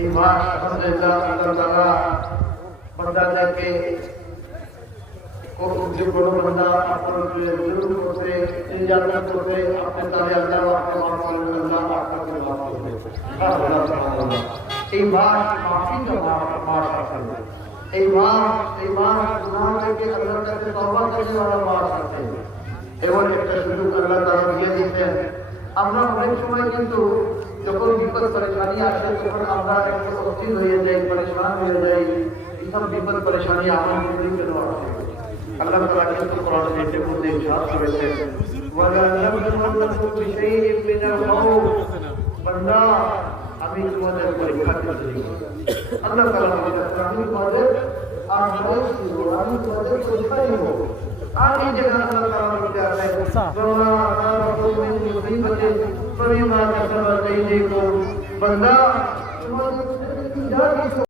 এই মাস আলহামদুলিল্লাহ আল্লাহ তাআলা বান্দাদেরকে যে কোনো বান্দা আপনার জুলুম করতে নির্যাতন করতে আপনি তাহলে আল্লাহ আপনাকে মাফ করবে। এই মাস মাফির মাস আছে, এই মাস গুনাহ থেকে আল্লাহর কাছে তওবা করার মাস আছে। এবং একটা সুযোগ আল্লাহ তাআলা দিয়ে দিয়েছেন। আমরা অনেক সময় কিন্তু যখন বিপদ পরেশানি আসে তখন আমরা একটু অস্থির হয়ে যাই, পরেশান হয়ে যাই। এইসব বিপদ পরেশানি আমার মধ্যে কেন আসে? আল্লাহ তাআলা কিন্তু কোরআন এর মধ্যে ইরশাদ করেছেন, ওয়ালা নাবলুকুম বিশাইইন মিনাল খাউফ, বান্দা আমি তোমাদের পরীক্ষা করছি। আল্লাহ তাআলা বলেন আমি তোমাদের আমি তোমাদের পরীক্ষা নেব। আর এই জায়গায় আল্লাহ তাআলা বলতে আছে ওয়ালা তারাকুম মিন মুসিবাতিন ফাবিমা কাসাবাত আইদিকুম, বান্দা তোমাদের যা কিছু